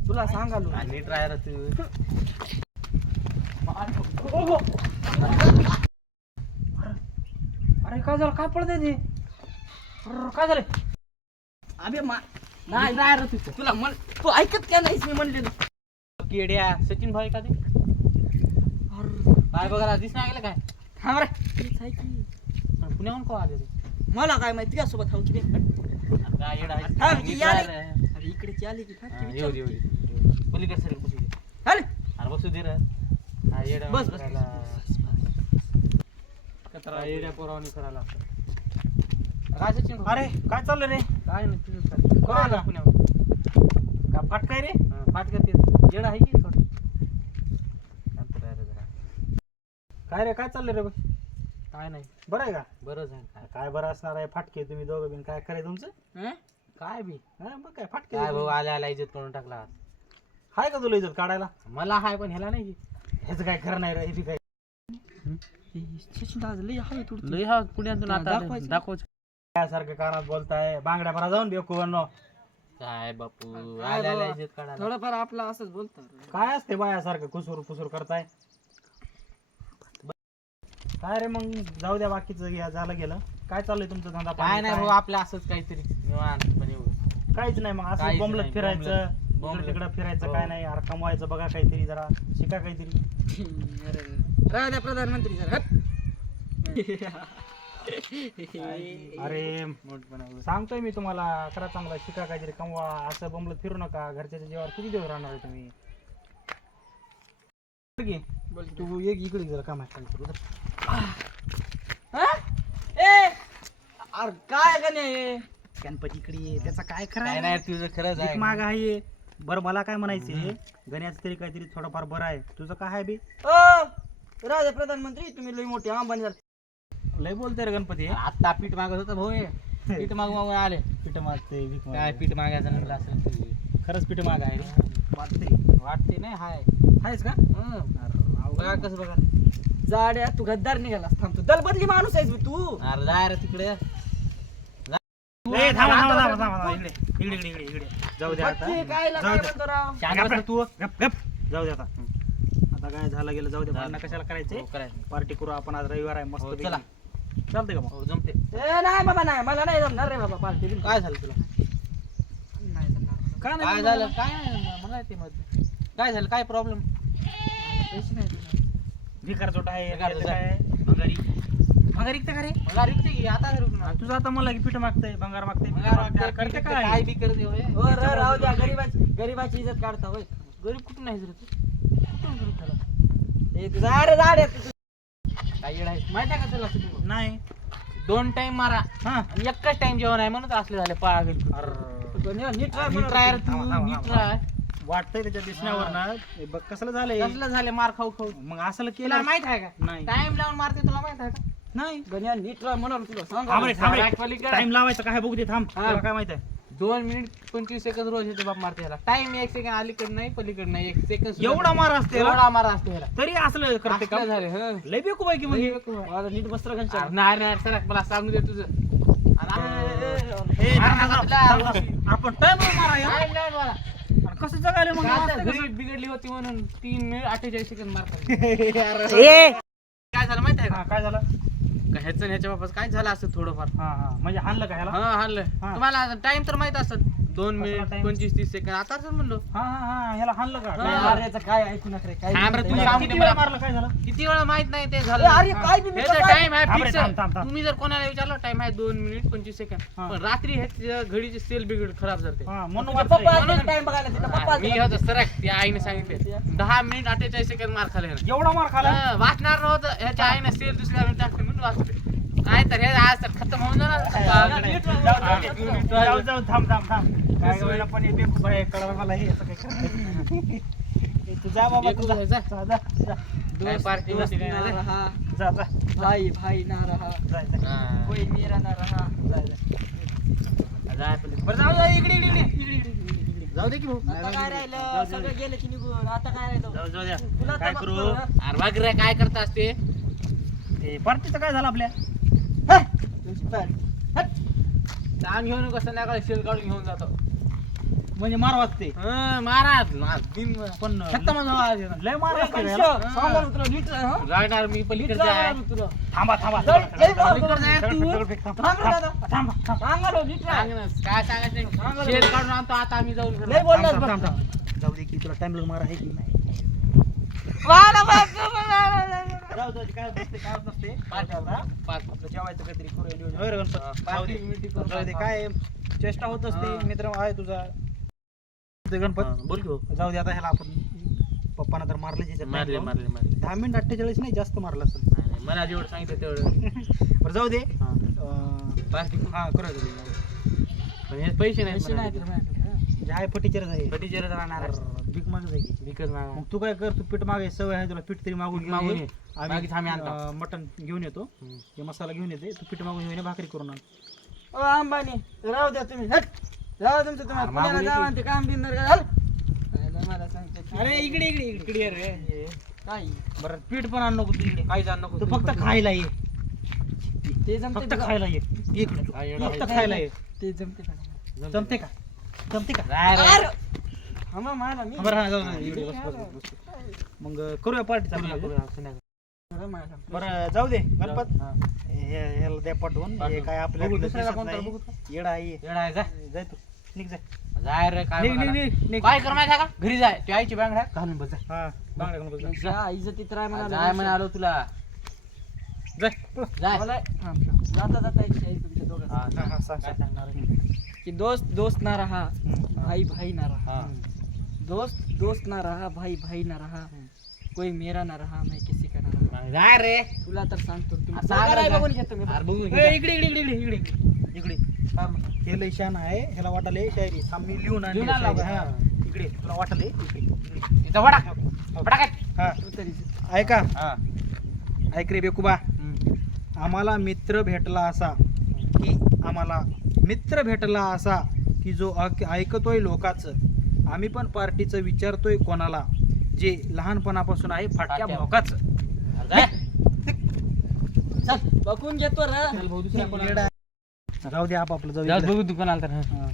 नाही तुला सांगालो नीट राहायला तू. अरे काय झालं काय पळत ते काय झालं अबे नाही राहायला तू तुला म्हण तू ऐकत क्या नाहीस मी म्हणले किड्या सचिन भाई का ते काय बघा दिस नाही गेलं काय थांब रे तेच आहे की पुण्याहून को आले ते मला काय माहिती तुझ्या सोबत हाव की काय येडा आहे? थांब की नीट आली. राहायला. अरे इकडेची आली की थांब की हा, येऊ दे, विचार. येऊ दे. पलीकडे सर बसू दे. अरे अरे बसू दे रे. हा, येडा बस, बस, करायला. कचरा येड्या पोरावानी करायला लागतं. काय सचिन भाऊ? अरे काय चाललं रे काय नाही तुझं काय? कोण आला पुण्याहून? का फाट काय रे हा, फाटका ते येडा आहे की थोडं शांत राहा रे जरा. काय रे काय चाललं रे बघ काय नाही बरं आहे का बरं झालं काय काय बरं असणार आहे फाटके तुम्ही दोघं बिन काय करायचं तुमचं हं? काय बी हा बघ काय फाटके काय भाऊ आल्या आल्या इज्जत करून टाकला हाय का तुला इज्जत काढायला मला हाय पण ह्याला नाही ह्याचं काय खरं नाही रे हे बी काय हे सचिन दादा लय आहे थोडं लय हा पुण्यातून आता दाखवायचं. दाखवायचं सारखं कानात बोलताय बांगड्या भरा जाऊन बेकू बनव काय बापू काय आल्या आल्या बाबा? इज्जत काढायला थोडंफार आपलं असंच बोलतो काय असते बायासारखं कुसूर पुसूर करताय काय रे मग जाऊ द्या बाकीचं या झालं गेलं काय चाललंय तुमचं धंदा काय पाणी नाही भाऊ आपलं असंच काहीतरी निवांतपणे उभं. काहीच नाही मग असं काहीच बोंबलत नाही, फिरायचं बोंबलत. तिकडे फिरायचं हो. काय नाही अरे कमवायचं बघा काहीतरी जरा शिका काहीतरी राहू द्या प्रधानमंत्री सर अरे सांगतोय मी तुम्हाला करा चांगला शिका काहीतरी कमवा असं बोंबलत फिरू नका घरच्याच्या जीवावर किती दिवस राहणार आहे तुम्ही तू एक इकडे जरा काम अरे काय का नाही गणपतीकडे ये त्याचा काय खरं काय आहे नाही तुझं खरंच आहे माग आहे बरं मला काय म्हणायचे गण्याचं तरी काहीतरी थोडंफार बरं आहे तुझं काय आहे बी राहू द्या प्रधानमंत्री तुम्ही लय मोठे अंबानी झाले लय बोलतोय रे गणपती आता पीठ मागत होतं भाऊ हे. पीठ मागू मागून आले पीठ मागते भीक काय मागते. पीठ मागायचं म्हणलं असेल तुझी. खरंच पीठ माग आहे रे. वाटते वाटते नाही हाय आहेस का बघा कसं बघा जाड्या तू गद्दार निघालास थांब तू दल बदली माणूस आहेस बे तू अरे जाय रे तिकडे ए, थांबा, थांबा, थांबा, थांबा, इकडे इकडे इकडे इकडे इकडे जाऊ दे आता बच्चे काय जाऊ काय दे. म्हणतो राव शांत बस तू गप गप जाऊ दे आता आता काय झालं गेलं जाऊ दे भांडणं कशाला करायचे हो, करायचं. पार्टी करू आपण आज रविवार आहे मस्त हो, चला. चालतंय का मग हो, जमते ए नाही बाबा नाही मला नाही जमणार रे बाबा पार्टी काय झालं तुला नाही जमणार काय काय नाही झालं काय नाही, मला ते मध्ये काय झालं काय प्रॉब्लेम पैसे नाही तुला भिकार चोट आहे भिकार याचं चोट. काय भंगारी भंगारी इकते का रे मला रिक्त की आता तुझं आता मला की पीठ मागतंय भंगार मागतंय करते काय काय बी करते होय. हो रे राहू द्या गरीबाची इज्जत काढता होय गरीब कुठून नाही रे तू कुठून गरीब झाला ए तू जा रे जा रे काय येड आहे माहिती आहे का तुला सुद्धा? नाही 2 टाइम मारा हा आणि एकच टाइम जेवण आहे म्हणून असले झाले पागल नीट राह नीट राह रे तू थांबा, थांबा, नीट थांबा. राह वाटतंय त्याच्या दिसण्यावर ना हे बघ कसलं झालंय कसलं झाले मार खाऊ खाऊ मग असं तुला केलं माहित आहे का नाही टाइम लावून मारते तुला माहित आहे का नाही गण्या नीट राह म्हणून तुला थांब रे, थांब रे. पलीकडे. टाइम लावायचा काय बघू दे थांब हा. तुला काय माहित आहे 2 मिनिट 25 सेकंद रोज येते बाप मारते याला टाइम 1 सेकंद अलीकडे नाही पलीकडे नाही 1 सेकंद एवढा मार असते याला? एवढा मार असते याला तरी असलं करते का असलं झाले हं. लय बेकू बाई की लय म्हणजे बेकू आहे. माझा नीट वस्त्र घालच्या अरे नाही नाही सरक मला सांगू दे तुझं आणि ए, मार थांब, नका थांब, तुला. थांब. आपण टाइम मारा यार. time लावून मारा. अरे कसं जगायला मग आता असं घडी बिघडली होती म्हणून 3 मिनिट 48 सेकंद मार खाल्ले. कसं? काय झालं माहिती आहे हा, का काय झालं ह्याचं आणि ह्याच्या बाबत काय झालं असं थोडंफार हा हा म्हणजे हाणलं का ह्याला हा हल्लं हा. तुम्हाला टाइम तर माहित असत 2 मिनिट time? 25-30 सेकंद आता तर म्हणलो हा हा हा ह्याला हाणलं का हा. काय अरे याचं काय ऐकू नका रे काय थांब रे, तू नाही. सांग. किती वेळा मारलं काय झालं किती वेळा माहित नाही ते ए, झालं अरे काय बी मी ह्याचा काय- टाइम आहे थांब रे, फिक्स थांब, थांब, थांब. तुम्ही जर कोणाला विचारलं टाइम आहे 2 मिनिट 25 सेकंद हा. पण रात्री ह्याच्या घडीची सेल बिघड खराब झाले हा म्हणून तुझ्या वाटतंय. पप्पा म्हणून- टाइम बघायला तिथं पप्पा मी होतो सरक त्या आईने सांगितले 10 मिनिट 48 सेकंद मार खाले एवढा मार खाला वाचणार नव्हतं ह्याच्या आईने सेल दुसऱ्या वेळी टाकते म्हणून वाचते नाही तर हे आज तर खतम होऊन जाणार जाऊ जाऊ थांब थांब थांब काय वेळेला पण हे बेकू बाई कळलं मला हे असं काय करायचं ए, तू जा बाबा तू जा. जा, जा, जा. काय पार्टी दोस्त होती ना काय रहा जा, जा. भाई भाई ना रहा जा, जा. कोई मेरा ना रहा जा, जा. बरं जाऊ दे इकडे इकडे इकडे इकडे जाऊ दे की भाऊ आता काय राहिलं सगळं गेलं की निघून आता काय राहिलं जाऊ, जाऊ द्या. तुला काय तर करू बघतो अरे बघ रे काय करत असते ते पार्टीचं काय झालं आपल्या तुझी पॅन्ट. हट. आम्ही घेऊन कसं संध्याकाळी सेल काढून घेऊन जातो म्हणजे मार वाजते मारा पण खतम लय मार वाजते रे पैसे, याला. सांगा ना तुला नीट राहा, हं? जाणार मी पलीकडे नीट राहा जाय. ना तुला. थांबा थांबा चल, लय मार पलीकडे तुला. जाय तू. दगड फेक, थांब, सांगा ना दादा. थांब, थांब. सांगा ना, नीट राहा. सांग ना, काय सांगायचं सांगा ना. शेत काढून आणतो आता आम्ही जाऊन लय बोललास थांब, बघ. थांब, थांब. जाऊ दे की तुला टाइम मार आहे की नाही वाला बाप, वाला. जाऊ दे काय नसते काय नसते पाच. आपलं जेवायचं काहीतरी करूया नियोजन. होय रे गणपत जाऊ दे. पार्टी करू. जाऊ दे काय चेष्टा होत असते मित्र आहे तुझा ते गणपत बोल घेऊ जाऊ दे आता ह्याला आपण पप्पाना तर मारले मारले 10 मिनिट 48 नाही जास्त मारला असेल नाही, मला जेवढं सांगितलं तेवढं बरं जाऊ दे पार्टी हा करूया जाऊ पण हे पैसे पैसे नाही नाही तर माझ्याकडे. जे आहे फटीचरच आहे पटीचर राहणार भीक माग जाय की विकत मागा. मग तू काय कर तू पीठ मागे सवय आहे तुला पीठ तरी मागून घेऊन मागून ये. ये. आम्ही बाकीचं आम्ही आणतो. मटण घेऊन येतो हे मसाला घेऊन येते तू पीठ मागून घेऊन ये, भाकरी करून आण ओ अंबानी, राहू द्या तुम्ही. हट. राहू तुमचं तुम्ही. अरे, पुण्याला मागून जावा येते. आणि ते काम बिनणार का? हल. नाही, मला सांगते की- अरे इकडे इकडे इकडे ये रे काय? बरं पीठ पण आण नको तू इकडे काही जाण नको तू फक्त खायला ये ते जमते फक्त का? खायला ये इकडे तू. हा, एवढा फक्त आहे. खायला ये ते जमते का? जमते का जमते का राय रे. अरे! थांबा, मला मी- बरं हा, जाऊ दे, इकडे बस बस बस, बस. मग करूया पार्टी करूया, चालू करूया, संध्याकाळी. बरं, मला. बरं जाऊ दे गणपत हा. ह्याला द्या पाठवून हे पाठवून. काय आपल्या बघू, इकडे दुसऱ्याला दिसत कोणता नाही. बघू का? येडा आहे येडा आहे, जा. जाय तू निघ जाय जाय रे काय निघ निघ बघायला. निघ निघ काय कर माहिती आहे का घरी जाय तू आईची बांगड्या घालून बस जाय. हा बांगड्या घेऊन बस जा. जा, इज्जतीत राह म्हणाला. जाय म्हणे आलो तुला जाय जाय मला- हा, जाता जाता एक आहे तुमच्या दोघांचं. हा, हा, हा, सांग, काय सांग. सांगणार आहे? कि दोस्त दोस्त ना रहा, हम्म. भाई भाई ना रहा. हा. दोस्त दोस्त ना रहा, भाई भाई ना रहा, कोई मेरा ना रहा, मैं किसी का ना रहा. मग जाय रे तुला तर सांगतो तुम्ही हा, सांगा बघा, जा. बघून घेतो मी. अरे बघू ए, इकडे इकडे इकडे इकडे इकडे इकडे हे लय शान आहे ह्याला वाटले शायरी थांब मी लिहून आणली लिहून आणला शायरी. का? हा इकडे तुला वाटले इकडे इकडे. तिथं वडा वडा काय हा तू तरी ऐका हा ऐक रे बेकुबा हम्म. आम्हाला मित्र भेटला असा की आम्हाला मित्र भेटला असा की जो ऐकतोय लोकाचं आम्ही पण पार्टीचं विचारतोय कोणाला जे लहानपणापासून आहे फाटक्या फाटक्या. भोकाचं अरे जाय चल बघून घेतो रे. चल भाऊ दुसऱ्या कोणाला राहू दे आपापलं जाऊ जाऊ दे. बघू दुकानाला तर हा. हा.